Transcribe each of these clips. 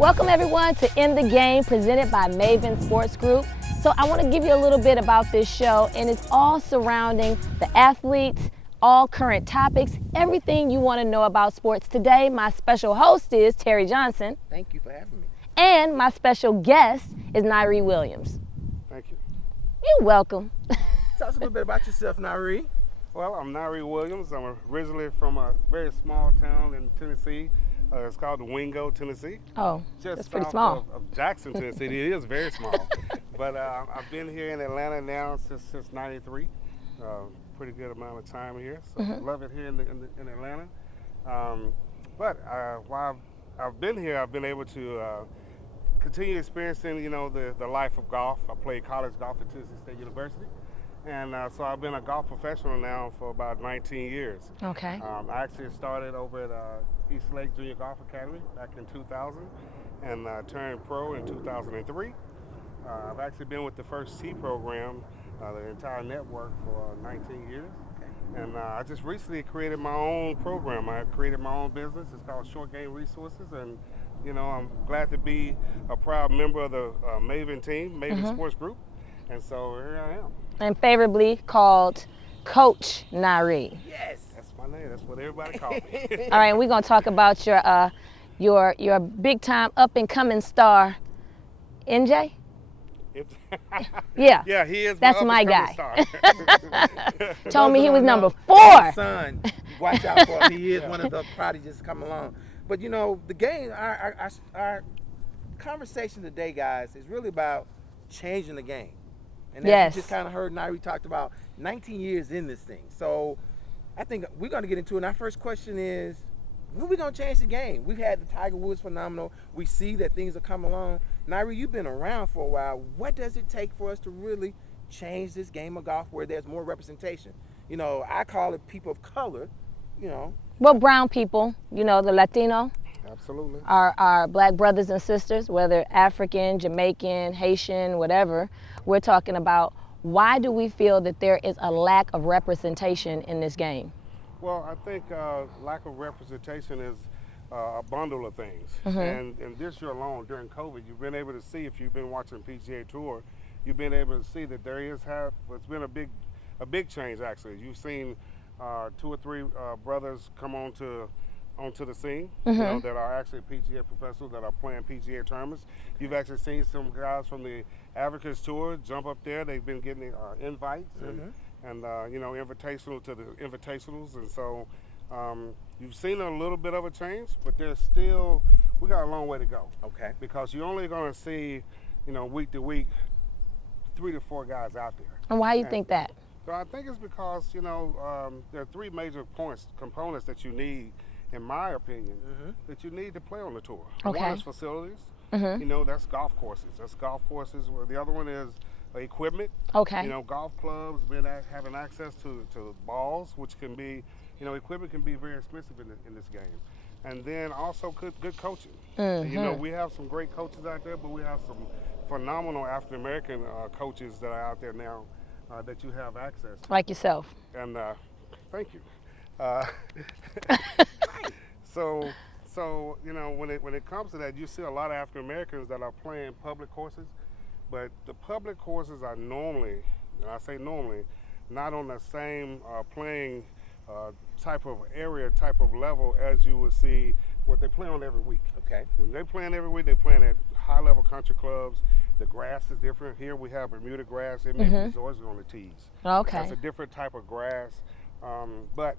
Welcome everyone to In the Game, presented by Maven Sports Group. So I want to give you a little bit about this show, and it's all surrounding the athletes, all current topics, everything you want to know about sports. Today, my special host is Terry Johnson. Thank you for having me. And my special guest is Nyre Williams. Thank you. You're welcome. Tell us a little bit about yourself, Nyre. Well, I'm Nyre Williams. I'm originally from a very small town in Tennessee. It's called Wingo, Tennessee. Oh, Just that's pretty south small. Of Jackson, Tennessee. It is very small. But I've been here in Atlanta now since '93. Pretty good amount of time here. So love it here in Atlanta. But while I've been here, I've been able to continue experiencing, the life of golf. I played college golf at Tennessee State University. And so I've been a golf professional now for about 19 years. Okay. I actually started over at East Lake Junior Golf Academy back in 2000 and turned pro in 2003. I've actually been with the First Tee program, the entire network, for 19 years. Okay. And I just recently created my own program. I created my own business. It's called Short Game Resources. And, I'm glad to be a proud member of the Maven team, Maven Sports Group. And so here I am. And favorably called Coach Nyre. Yes. That's my name. That's what everybody calls me. All right, we're gonna talk about your big time up and coming star, NJ. Yeah. Yeah, he is. That's my guy. Star. Told me he was number 4. My son, watch out for him. He is one of the prodigies come along. But the game, our conversation today, guys, is really about changing the game. And as you just kind of heard Nyre talked about 19 years in this thing. So I think we're going to get into it. And our first question is, when are we going to change the game? We've had the Tiger Woods phenomenal. We see that things are coming along. Nyre, you've been around for a while. What does it take for us to really change this game of golf where there's more representation? I call it people of color, Well, brown people, the Latino. Absolutely. Our black brothers and sisters, whether African, Jamaican, Haitian, whatever, we're talking about why do we feel that there is a lack of representation in this game? Well, I think lack of representation is a bundle of things. And this year alone, during COVID, you've been able to see, if you've been watching PGA Tour, you've been able to see that it's been a big change, actually. You've seen 2 or 3 brothers come onto the scene, that are actually PGA professionals that are playing PGA tournaments. You've actually seen some guys from the Advocates Tour jump up there. They've been getting invites and invitational to the invitationals, and so you've seen a little bit of a change, but we got a long way to go. Okay. Because you're only going to see, week to week, 3 to 4 guys out there. And why do you think that? So I think it's because there are 3 major components that you need, in my opinion, that you need to play on the tour. Okay. One is facilities. That's golf courses. The other one is equipment. Okay. Golf clubs having access to balls, which can be, equipment can be very expensive in this game. And then also good coaching. We have some great coaches out there, but we have some phenomenal African American coaches that are out there now that you have access to. Like yourself. And thank you. So when it comes to that, you see a lot of African Americans that are playing public courses, but the public courses are normally, and I say normally, not on the same playing type of area, type of level as you would see what they play on every week. Okay. When they're playing every week, they're playing at high-level country clubs. The grass is different. Here we have Bermuda grass. It may be Georgia on the tees. Okay. That's a different type of grass. But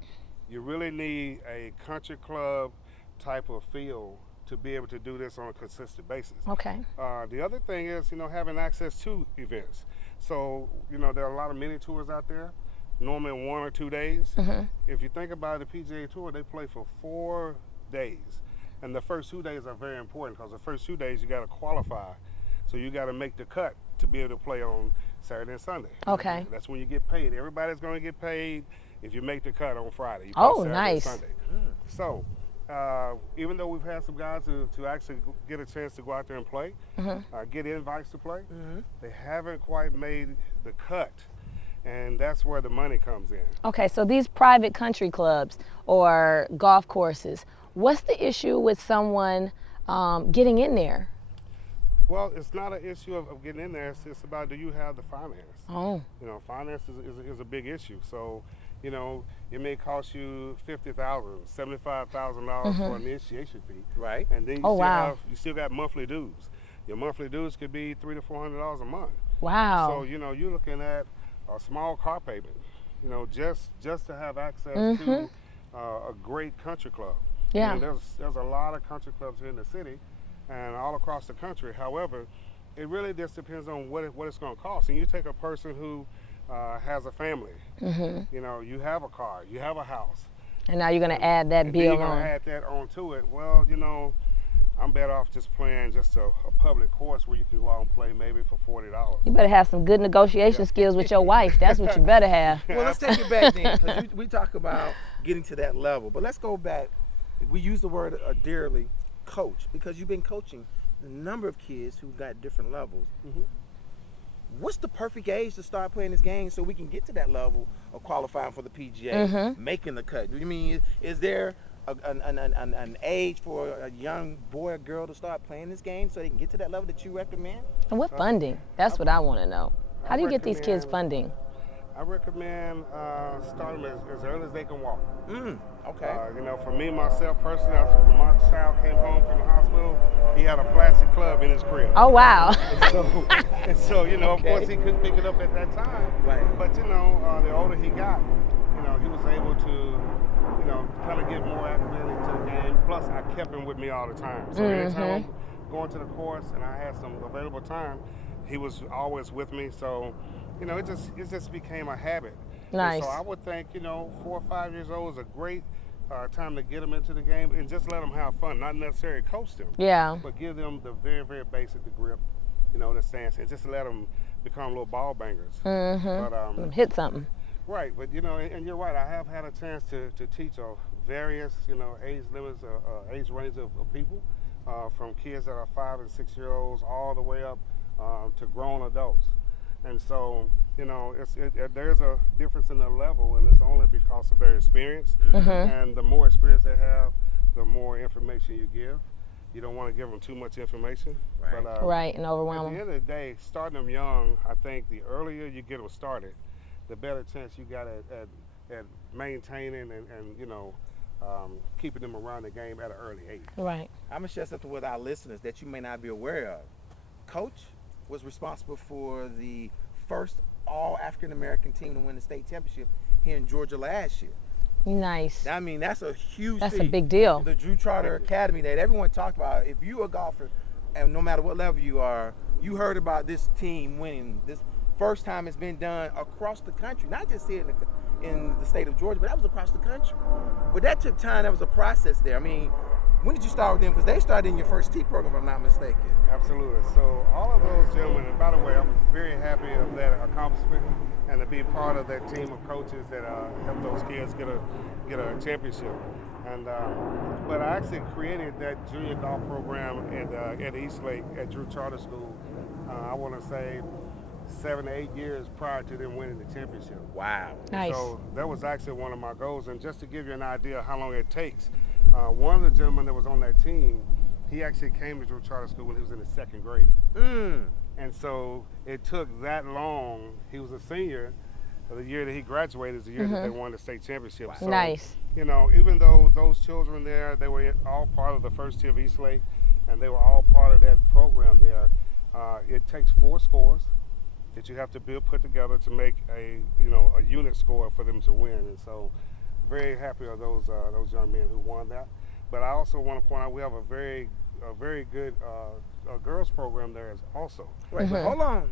you really need a country club type of feel to be able to do this on a consistent basis. Okay. The other thing is, having access to events. So, there are a lot of mini tours out there, normally 1 or 2 days. If you think about the PGA Tour, they play for 4 days. And the first 2 days are very important because the first 2 days you got to qualify. So you got to make the cut to be able to play on Saturday and Sunday. Okay. That's when you get paid. Everybody's going to get paid if you make the cut on Friday. You Oh, Saturday nice. And Sunday. So even though we've had some guys to actually get a chance to go out there and play, get invites to play, they haven't quite made the cut. And that's where the money comes in. Okay, so these private country clubs or golf courses, what's the issue with someone getting in there? Well, it's not an issue of getting in there. It's about, do you have the finance? Oh. You know, finance is a big issue. So, you know, it may cost you $50,000, $75,000 for an initiation fee. Right. And then you wow. you still got monthly dues. Your monthly dues could be $300 to $400 a month. Wow. So, you know, you're looking at a small car payment, you know, just to have access to a great country club. Yeah. I mean, there's a lot of country clubs here in the city and all across the country. However, it really just depends on what it's going to cost. And you take a person who has a family, you know, you have a car, you have a house. And now you're going to add that and bill then you're on. going to add that onto it. Well, you know, I'm better off just playing just a public course where you can go out and play maybe for $40. You better have some good negotiation skills with your wife. That's what you better have. Well, let's take it back then, because we talk about getting to that level. But let's go back. We use the word dearly, coach, because you've been coaching a number of kids who got different levels. What's the perfect age to start playing this game so we can get to that level of qualifying for the PGA, making the cut? You mean, is there an age for a young boy or girl to start playing this game so they can get to that level that you recommend? And what funding? That's what I want to know. How do you get these kids funding? I recommend starting as early as they can walk. Okay. You know, for me, myself personally, when my child came home from the hospital, he had a plastic club in his crib. Oh, wow. And so, you know, of course, he couldn't pick it up at that time. Right. But, you know, the older he got, you know, he was able to, you know, kind of get more acclimated to the game. Plus, I kept him with me all the time. So anytime I'm going to the course and I had some available time, he was always with me. So, you know, it just became a habit. Nice. And so I would think, you know, 4 or 5 years old is a great time to get them into the game and just let them have fun, not necessarily coach them. Yeah. But give them the very, very basic, the grip, you know, the stance, and just let them become little ball bangers. But, hit something. Right, but you know, and you're right. I have had a chance to teach various, you know, age limits, age range of people, from kids that are 5 and 6 year olds all the way up to grown adults. And so, you know, there's a difference in the level, and it's only because of their experience. And the more experience they have, the more information you give. You don't want to give them too much information. Right. But, Right, and overwhelm at the them. end of the day, starting them young, I think the earlier you get them started, the better chance you got at maintaining and you know, keeping them around the game at an early age. Right. I'm going to share something with our listeners that you may not be aware of. Coach was responsible for the first all African American team to win the state championship here in Georgia last year. Nice. I mean, that's a huge That's feat. a big deal. The Drew Charter Academy that everyone talked about. If you're a golfer, and no matter what level you are, you heard about this team winning. This first time it's been done across the country, not just here in the state of Georgia, but that was across the country. But that took time. That was a process there. I mean, when did you start with them? Because they started in your first T program, if I'm not mistaken. Absolutely. So all of those gentlemen, and by the way, I'm very happy of that accomplishment and to be part of that team of coaches that helped those kids get a championship. And but I actually created that junior golf program at Eastlake at Drew Charter School. I want to say 7 to 8 years prior to them winning the championship. Wow. Nice. So that was actually one of my goals. And just to give you an idea of how long it takes, one of the gentlemen that was on that team, he actually came to Drew Charter School when he was in the 2nd grade. And so it took that long. He was a senior. The year that he graduated is the year that they won the state championship. Wow. So, Nice. you know, even though those children there, they were all part of the first tier of Eastlake, and they were all part of that program there, it takes 4 scores that you have to put together to make a unit score for them to win. And so very happy of those young men who won that. But I also want to point out we have a very good girls program there also. Right, but hold on.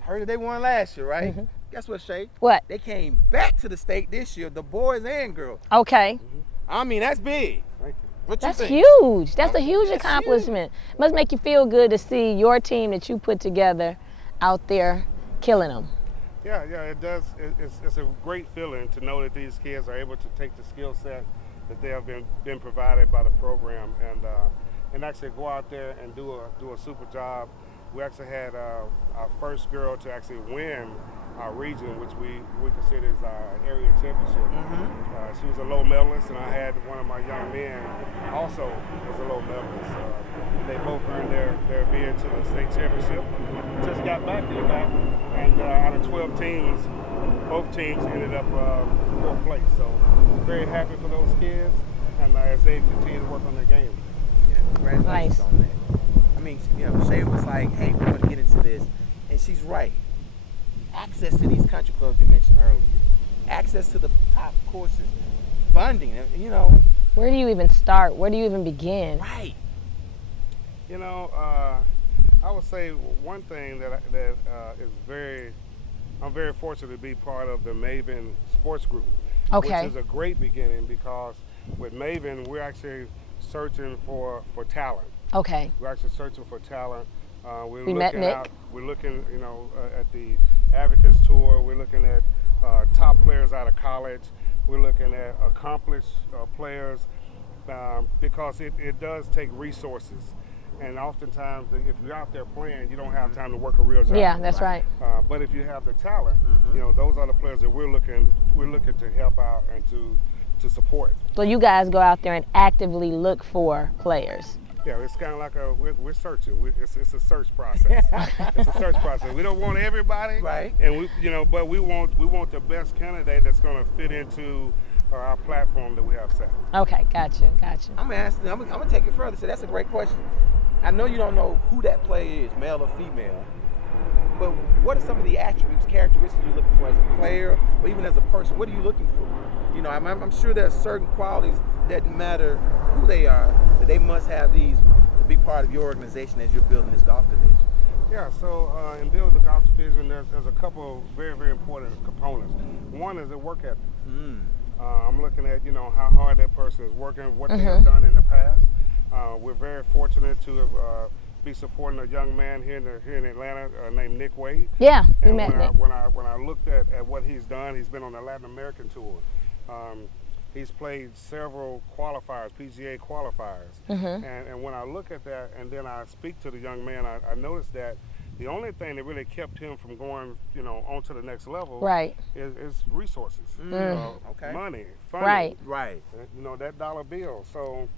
Heard that they won last year, right? Guess what, Shay? What? They came back to the state this year, the boys and girls. Okay. I mean, that's big. Thank you. What you That's think? huge. That's a huge That's accomplishment. Must make you feel good to see your team that you put together out there killing them. Yeah, it does. It's a great feeling to know that these kids are able to take the skill set that they have been provided by the program and actually go out there and do a super job We actually had our first girl to actually win our region, which we consider as our area championship. She was a low medalist, and I had one of my young men also was a low medalist. They both earned their bid to the state championship. Just got back, in fact, and out of 12 teams, both teams ended up 4th place. So very happy for those kids, and as they continue to work on their game. Yeah, congratulations on that. I mean, Shay was like, hey, we're going to get into this. And she's right. Access to these country clubs you mentioned earlier. Access to the top courses. Funding, Where do you even start? Where do you even begin? Right. I would say one thing that is I'm very fortunate to be part of the Maven Sports Group. Okay. Which is a great beginning because with Maven, we're actually searching for talent. Okay. We're actually searching for talent. We met Nick. We're looking, at the Advocates Tour. We're looking at top players out of college. We're looking at accomplished players because it does take resources. And oftentimes, if you're out there playing, you don't have time to work a real job. Yeah, that's right. But if you have the talent, those are the players that we're looking to help out and to support. So you guys go out there and actively look for players. Yeah, it's kind of like we're searching. It's a search process. It's a search process. We don't want everybody, right? And but we want the best candidate that's going to fit into our platform that we have set. Okay, gotcha. I'm gonna take it further. So that's a great question. I know you don't know who that player is, male or female, but what are some of the attributes, characteristics you're looking for as a player or even as a person? What are you looking for? I'm sure there are certain qualities that matter who they are, that they must have these to be part of your organization as you're building this golf division. Yeah, so in building the golf division, there's a couple of very, very important components. One is the work ethic. I'm looking at, how hard that person is working, what they have done in the past. We're very fortunate to have be supporting a young man here in Atlanta named Nyre Williams. Yeah, we met Nick. When I looked at what he's done, he's been on the Latin American tour. He's played several qualifiers, PGA qualifiers. And when I look at that and then I speak to the young man, I noticed that the only thing that really kept him from going, on to the next level is resources. Money, funding. Right. That dollar bill. So,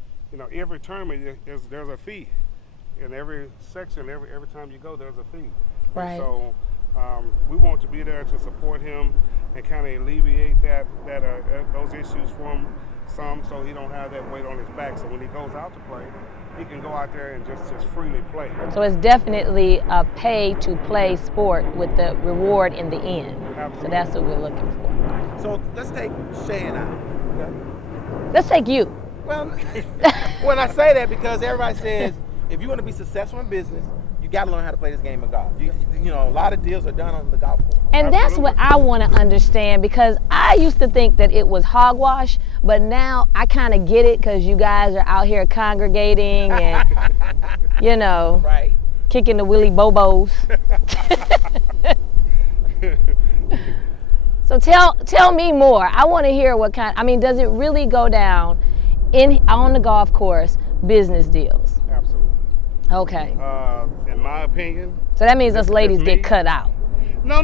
every tournament there's a fee. In every section, every time you go, there's a fee. Right. And so we want to be there to support him and kind of alleviate those issues for him some, so he don't have that weight on his back. So when he goes out to play, he can go out there and just freely play. So it's definitely a pay-to-play sport with the reward in the end. Absolutely. So that's what we're looking for. So let's take Shay and I. Okay? Let's take you. Well, when I say that, because everybody says if you want to be successful in business, you got to learn how to play this game of golf. A lot of deals are done on the golf course. And that's what I want to understand, because I used to think that it was hogwash, but now I kind of get it because you guys are out here congregating and, right, kicking the willy bobos. So tell me more. I want to hear does it really go down on the golf course, business deals? Absolutely. Okay. In my opinion. So that means us ladies get cut out. No,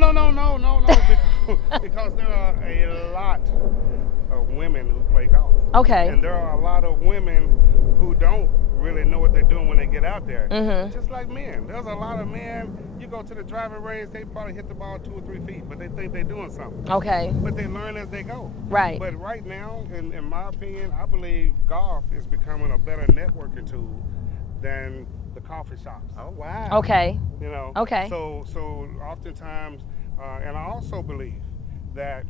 because there are a lot of women who play golf. Okay. And there are a lot of women who don't really know what they're doing when they get out there. Just like men. There's a lot of men, you go to the driving range, they probably hit the ball 2 or 3 feet, but they think they're doing something. Okay. But they learn as they go. Right. But right now, in my opinion, I believe golf is becoming a better networking tool than the coffee shops. Oh, wow. Okay. Okay. So oftentimes, and I also believe that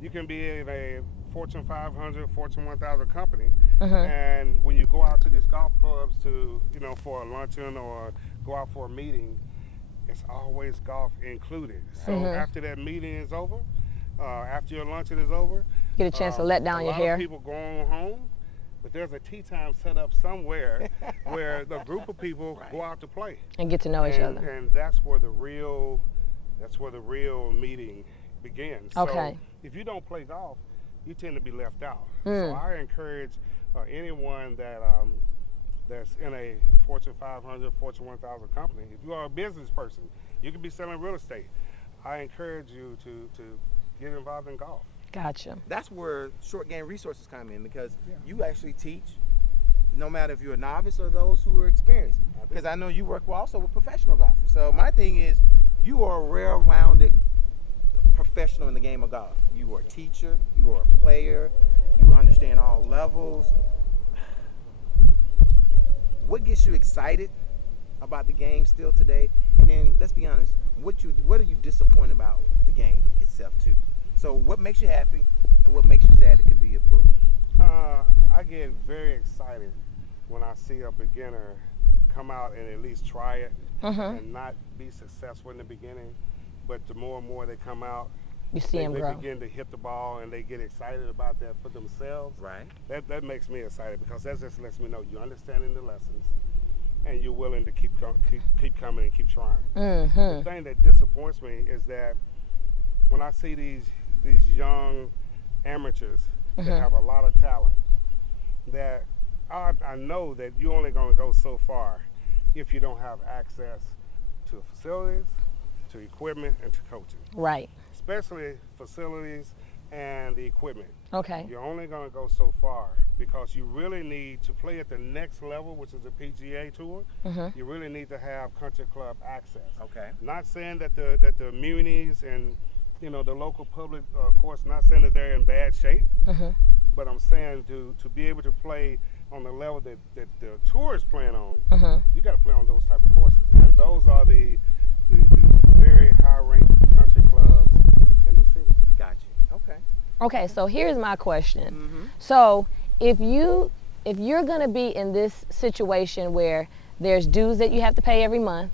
you can be in a Fortune 500, Fortune 1000 company, and when you go out to these golf clubs to, for a luncheon or go out for a meeting, it's always golf included. So after that meeting is over, after your luncheon is over, get a chance to let down your hair. A lot of people go on home, but there's a tea time set up somewhere where the group of people go out to play and get to know each other. And that's where the real meeting begins. Okay. So if you don't play golf, you tend to be left out. So I encourage anyone that that's in a Fortune 500, Fortune 1000 company. If you are a business person, you could be selling real estate. I encourage you to get involved in golf. Gotcha. That's where short game resources come in, because you actually teach, no matter if you're a novice or those who are experienced. Because I know you work also with professional golfers. So my thing is, you are a well-rounded professional in the game of golf. You are a teacher, you are a player, you understand all levels. What gets you excited about the game still today? And then let's be honest, what are you disappointed about the game itself too? So what makes you happy and what makes you sad it could be improved? I get very excited when I see a beginner come out and at least try it and not be successful in the beginning, but the more and more they come out, you see them grow. They begin to hit the ball and they get excited about that for themselves. Right. That makes me excited, because that just lets me know you're understanding the lessons and you're willing to keep coming and keep trying. The thing that disappoints me is that when I see these young amateurs that have a lot of talent, that I know that you're only going to go so far if you don't have access to facilities, to equipment, and to coaching. Right. Especially facilities and the equipment. Okay. You're only going to go so far, because you really need to play at the next level, which is the PGA Tour. You really need to have country club access. Okay. Not saying that the munis and the local public course, not saying that they're in bad shape, but I'm saying to be able to play on the level that the tour is playing on, you got to play on those type of courses. And those are the very high-ranked country clubs in the city. Gotcha. Okay. Okay, so here's my question. So if you're gonna be in this situation where there's dues that you have to pay every month,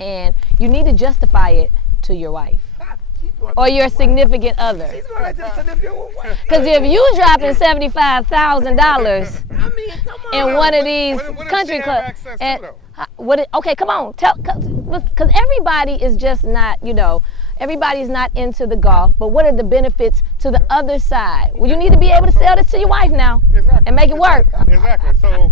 and you need to justify it to your wife or your significant other. She's going to significant wife. Because if you dropping $75,000 I mean, come on. in one of these What does country she have clubs, access to, and though? okay, come on, because everybody is just not, everybody's not into the golf. But what are the benefits to the other side? Well, you need to be able to sell this to your wife now and make it work. Exactly. So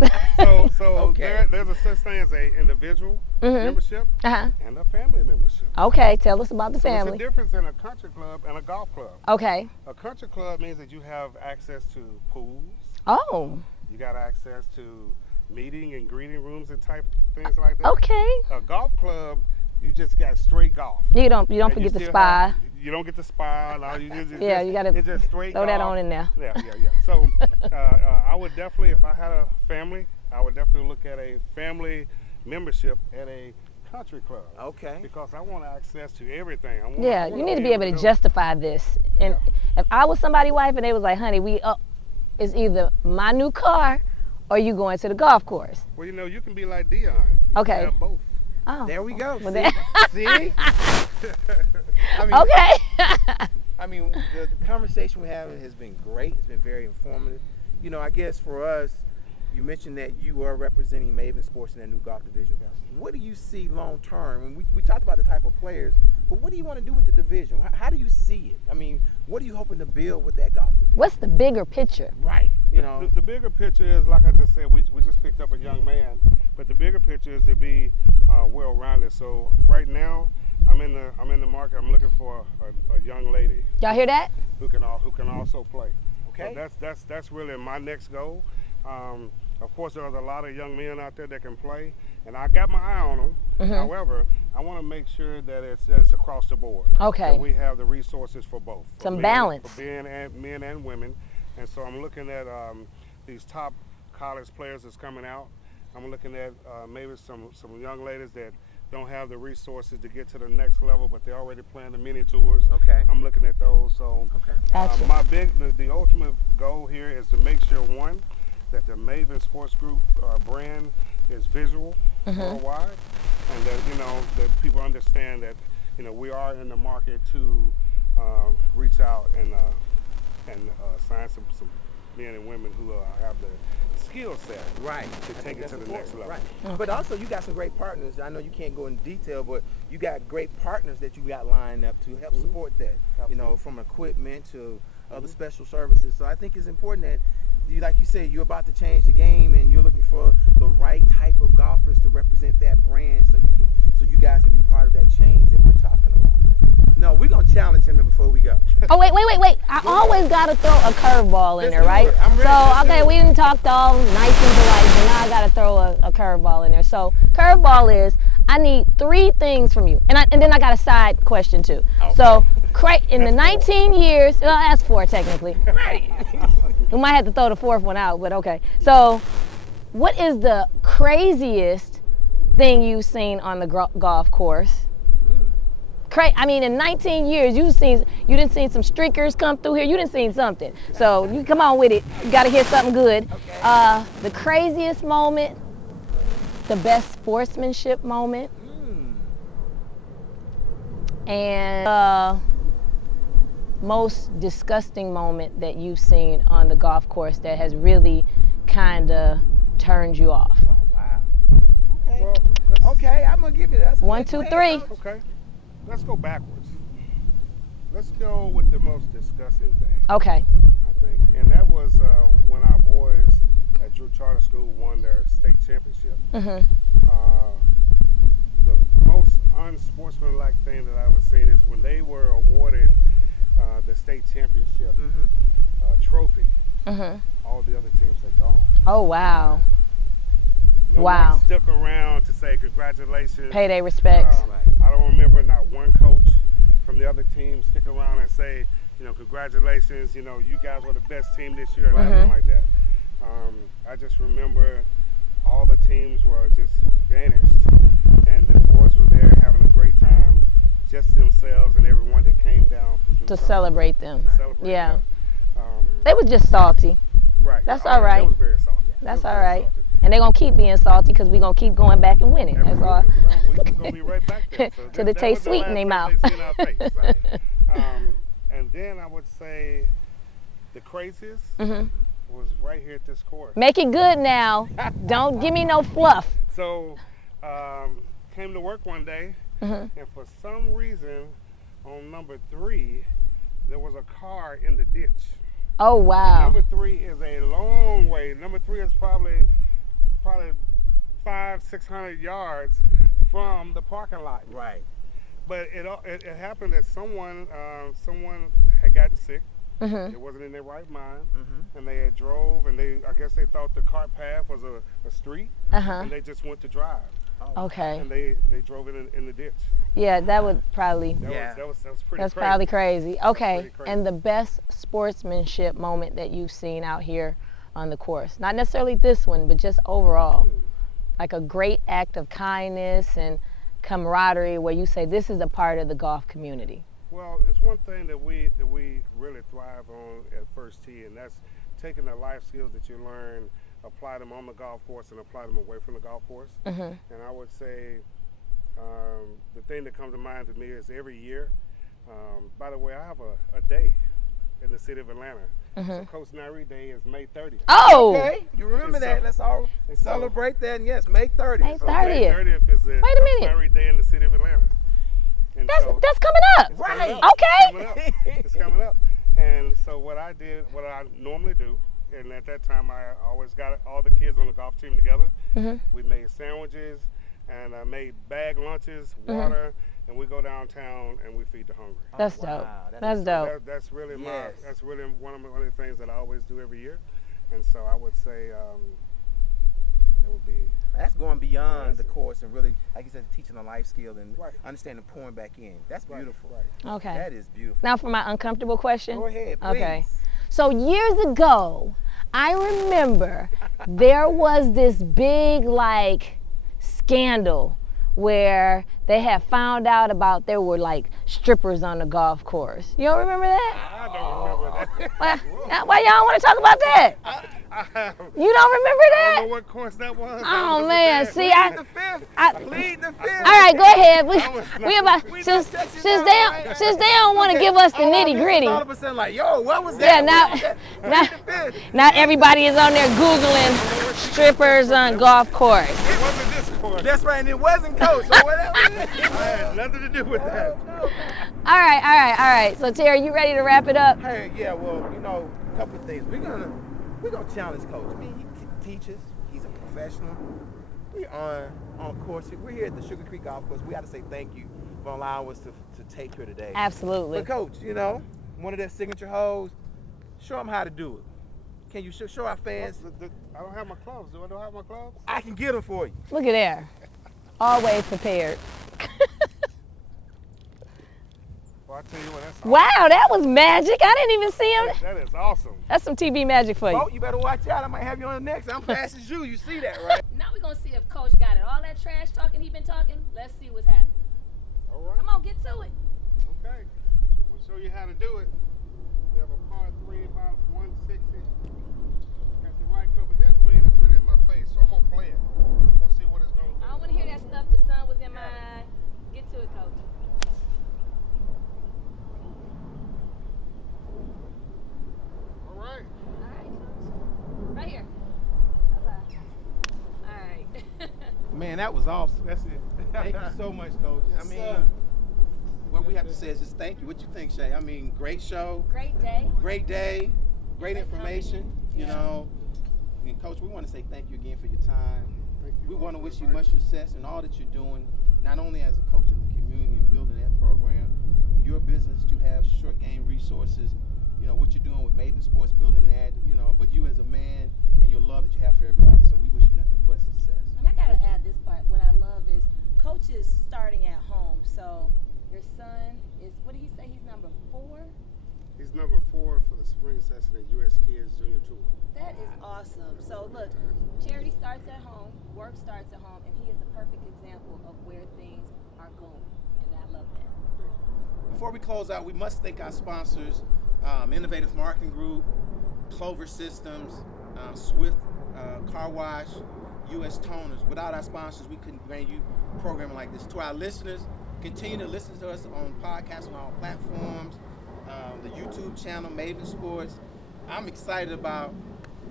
Okay. there's a such thing as a individual membership and a family membership. Okay, tell us about the So family. there's a difference in a country club and a golf club. Okay. A country club means that you have access to pools. Oh. You got access to meeting and greeting rooms and type things like that. Okay. A golf club, you just got straight golf. You don't And forget the still spa. you don't get the spa. No, you Yeah, you gotta it's just straight throw that golf. on in there. Yeah. So I would definitely, if I had a family, I would definitely look at a family membership at a country club. Okay. Because I want access to everything. You need to be able to justify this. And if I was somebody's wife and they was like, honey, it's either my new car or you going to the golf course. Well, you can be like Dion. You Okay. can have both. Oh. There we go. Well, See? Okay. I mean, the conversation we're having has been great. It's been very informative. I guess for us, you mentioned that you are representing Maven Sports in that new golf division. What do you see long term? And we talked about the type of players, but what do you want to do with the division? How do you see it? I mean, what are you hoping to build with that golf division? What's the bigger picture? Right. The bigger picture is, like I just said, we just picked up a young man, but the bigger picture is to be well-rounded. So right now, I'm in the market. I'm looking for a young lady. Y'all hear that? Who can also play. Okay. So that's really my next goal. Of course, there's a lot of young men out there that can play, and I got my eye on them. However, I want to make sure that it's across the board. Okay. That we have the resources for both. Some balance. For men and women. And so I'm looking at these top college players that's coming out. I'm looking at maybe some young ladies that don't have the resources to get to the next level, but they're already playing the mini tours. Okay. I'm looking at those. So Gotcha. the ultimate goal here is to make sure, one, that the Maven Sports Group brand is visual worldwide, and that that people understand that we are in the market to reach out and sign some men and women who have the skill set to take it to the next level. Right. Okay. But also you got some great partners. I know you can't go into detail, but you got great partners that you got lined up to help support that. Absolutely. From equipment to other special services. So I think it's important that like you said, you're about to change the game and you're looking for the right challenge him before we go. Oh, wait. I always got to throw a curveball in Let's there, do right? it. I'm ready. So, Let's okay, do it. we didn't talk all nice and polite, but now I got to throw a curveball in there. So, curveball is I need 3 things from you. And then I got a side question, too. Okay. So, in the That's 19 years, well, that's 4 technically. Right. We might have to throw the 4th one out, but okay. So, what is the craziest thing you've seen on the golf course? I mean, in 19 years, you didn't see some streakers come through here. You didn't see something. So you come on with it. You got to hear something good. Okay. The craziest moment, the best sportsmanship moment, and most disgusting moment that you've seen on the golf course that has really kind of turned you off. Oh, wow. Okay. Well, Okay, I'm going to give you that. 1, 2, 3. Okay. Let's go backwards. Let's go with the most disgusting thing, Okay. I think. And that was when our boys at Drew Charter School won their state championship. Mhm. The most unsportsmanlike thing that I've ever seen is when they were awarded the state championship trophy, all the other teams had gone. Oh, wow. No Wow. one stuck around to say congratulations. Pay their respects. I don't remember not one coach from the other team stick around and say, congratulations, you guys were the best team this year, or nothing like that. I just remember all the teams were just vanished, and the boys were there having a great time, just themselves and everyone that came down To celebrate them. to celebrate. Yeah. them. They was just salty. Right. That's Oh, all right. That was very salty. That's It was all very right. salty. And they're going to keep being salty because we're going to keep going back and winning. That's all. Absolutely. We're going to be right back there. So Till that it tastes was the sweet in their last mouth. time they seen our face. Right. And then I would say the craziest was right here at this course. Make it good now. Don't give me no fluff. So came to work one day, and for some reason on number 3, there was a car in the ditch. Oh, wow. Number 3 is a long way. Number 3 is probably 500-600 yards from the parking lot. Right. But it happened that someone had gotten sick. It wasn't in their right mind, and they had drove, and I guess they thought the cart path was a street, and they just went to drive, Okay. and they drove it in the ditch. Yeah, that would probably, That was pretty that's crazy. probably crazy. Okay. pretty crazy. And the best sportsmanship moment that you've seen out here on the course? Not necessarily this one, but just overall. Like a great act of kindness and camaraderie where you say this is a part of the golf community. Well, it's one thing that we really thrive on at First Tee, and that's taking the life skills that you learn, apply them on the golf course, and apply them away from the golf course. And I would say the thing that comes to mind to me is every year. By the way, I have a day in the city of Atlanta. So Coach Nyre Day is May 30th. Oh! Okay, you remember that. Let's all And so- celebrate that. And yes, May 30th. May So 30th. May 30th is the Wait a Coach minute. Nyre Day in the city of Atlanta. And so- That's coming up. Right. Okay. It's coming up. And so what I normally do, and at that time I always got all the kids on the golf team together. We made sandwiches and made bag lunches, water, and we go downtown and we feed the hungry. That's Wow, dope. that That's is dope. That's really Yes. that's really one of the things that I always do every year. And so I would say that would be That's going beyond the Yes. course and really, like you said, teaching a life skill and Right. understanding pouring back in. That's right, beautiful. Right. Okay. That is beautiful. Now for my uncomfortable question. Go ahead, please. Okay. So years ago, I remember there was this big scandal where they had found out about there were strippers on the golf course. You don't remember that? I don't remember that. Why y'all want to talk about that? You don't remember I that? don't know what course that was. Oh man, see, Plead the fifth. I Plead the fifth. all right, go ahead. was We about We since just texted since you they now, don't, right? since they don't want to give us the nitty gritty. All of a sudden, like, yo, what was Yeah, that? now, What was that? now, Plead the fifth. now everybody is on there Googling strippers on golf course. It wasn't this course. That's right, and it wasn't coach. So whatever. I had nothing to do with that. All right. So Terry, you ready to wrap it up? Hey, yeah, well, a couple of things. We're gonna challenge coach. I mean, he teaches. He's a professional. We're on course. We're here at the Sugar Creek Golf Course. We got to say thank you for allowing us to take here today. Absolutely. But Coach, you know, one of their signature holds, show them how to do it. Can you show our fans? I don't have my gloves. Do I don't have my gloves? I can get them for you. Look at there. Always prepared. Well, I tell you what, that's awesome. Wow, that was magic. I didn't even see him. That is awesome. That's some TV magic for you. Oh, you better watch out. I might have you on the next. I'm fast as you. You see that, right? Now we're going to see if Coach got it. All that trash talking he been talking, let's see what's happening. All right. Come on, get to it. Okay. We'll show you how to do it. We have a par 3 about 160. Got the right club, but that wind is really in my face, so I'm going to play it. We'll see what it's going to do. I don't want to hear that stuff. The sun was in my eye. Get to it, Coach. All right. All right, Coach. Right here. Okay. All right. Man, that was awesome. That's it. Thank you so much, Coach. Yes, I mean, sir. what we have to say is just thank you. What you think, Shay? I mean, great show, Great day. great day, great information. You Yeah. know, and Coach, we want to say thank you again for your time. Thank you. We want to wish you much success in all that you're doing, not only as a coach in the community and building that program, your business that you have, short game resources, you know, what you're doing with Maven Sports, building that, you know, but you as a man and your love that you have for everybody. So we wish you nothing but success. And I gotta add this part. What I love is Coach is starting at home. So your son is, what did he say? He's number 4? He's number 4 for the spring session at US Kids Junior Tour. That is awesome. So look, charity starts at home, work starts at home, and he is the perfect example of where things are going. And I love that. Before we close out, we must thank our sponsors, Innovative Marketing Group, Clover Systems, Swift Car Wash, U.S. Toners. Without our sponsors, we couldn't bring you programming like this. To our listeners, continue to listen to us on podcasts on all platforms, the YouTube channel, Maven Sports. I'm excited about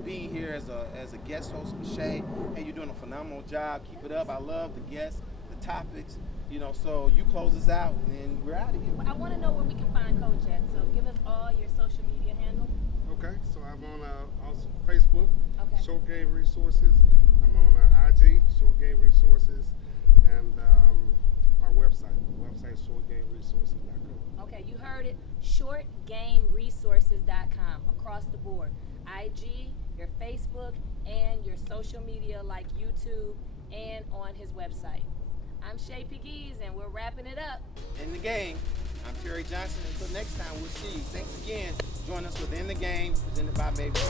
being here as a guest host with Shay. Hey, you're doing a phenomenal job. Keep it up. I love the guests, the topics. You know, so you close us out, and then we're out of here. I want to know where we can find Coach at. So give us all your social media handle. Okay, so I'm on Facebook, Okay. Short Game Resources. I'm on IG, Short Game Resources, and my website. The website is shortgameresources.com. Okay, you heard it. Shortgameresources.com across the board. IG, your Facebook, and your social media like YouTube, and on his website. I'm Shay Pegues, and we're wrapping it up. In the Game, I'm Terry Johnson. Until next time, we'll see you. Thanks again. Join us with In the Game, presented by Maven.